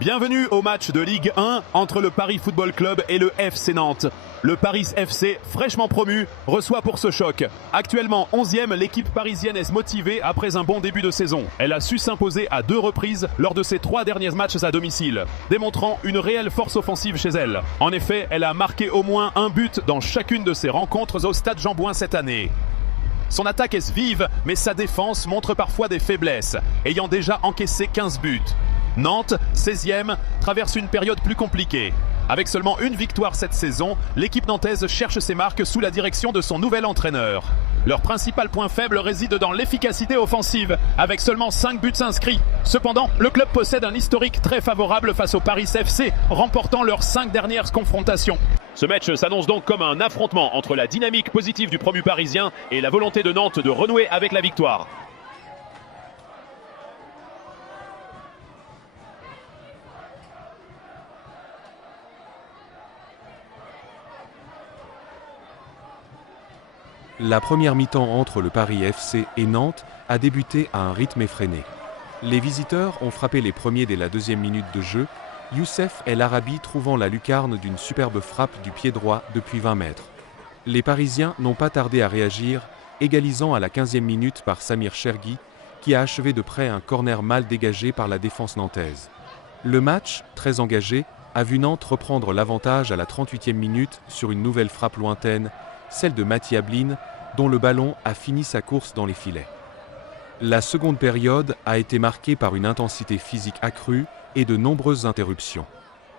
Bienvenue au match de Ligue 1 entre le Paris Football Club et le FC Nantes. Le Paris FC, fraîchement promu, reçoit pour ce choc. Actuellement 11e, l'équipe parisienne est motivée après un bon début de saison. Elle a su s'imposer à 2 reprises lors de ses 3 derniers matchs à domicile, démontrant une réelle force offensive chez elle. En effet, elle a marqué au moins un but dans chacune de ses rencontres au Stade Jean-Bouin cette année. Son attaque est vive, mais sa défense montre parfois des faiblesses, ayant déjà encaissé 15 buts. Nantes, 16e, traverse une période plus compliquée. Avec seulement une victoire cette saison, l'équipe nantaise cherche ses marques sous la direction de son nouvel entraîneur. Leur principal point faible réside dans l'efficacité offensive, avec seulement 5 buts inscrits. Cependant, le club possède un historique très favorable face au Paris FC, remportant leurs 5 dernières confrontations. Ce match s'annonce donc comme un affrontement entre la dynamique positive du promu parisien et la volonté de Nantes de renouer avec la victoire. La première mi-temps entre le Paris FC et Nantes a débuté à un rythme effréné. Les visiteurs ont frappé les premiers dès la deuxième minute de jeu, Youssef El Arabi trouvant la lucarne d'une superbe frappe du pied droit depuis 20 mètres. Les Parisiens n'ont pas tardé à réagir, égalisant à la 15e minute par Samir Chergui, qui a achevé de près un corner mal dégagé par la défense nantaise. Le match, très engagé, a vu Nantes reprendre l'avantage à la 38e minute sur une nouvelle frappe lointaine, celle de Mati Ablin, dont le ballon a fini sa course dans les filets. La seconde période a été marquée par une intensité physique accrue et de nombreuses interruptions.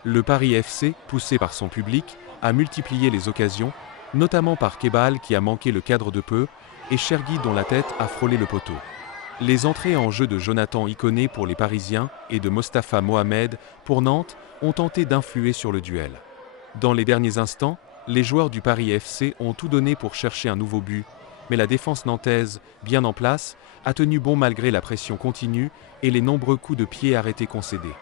Le Paris FC, poussé par son public, a multiplié les occasions, notamment par Kebal qui a manqué le cadre de peu et Chergui dont la tête a frôlé le poteau. Les entrées en jeu de Jonathan Iconé pour les Parisiens et de Mostafa Mohamed pour Nantes ont tenté d'influer sur le duel. Dans les derniers instants, les joueurs du Paris FC ont tout donné pour chercher un nouveau but, mais la défense nantaise, bien en place, a tenu bon malgré la pression continue et les nombreux coups de pied arrêtés concédés.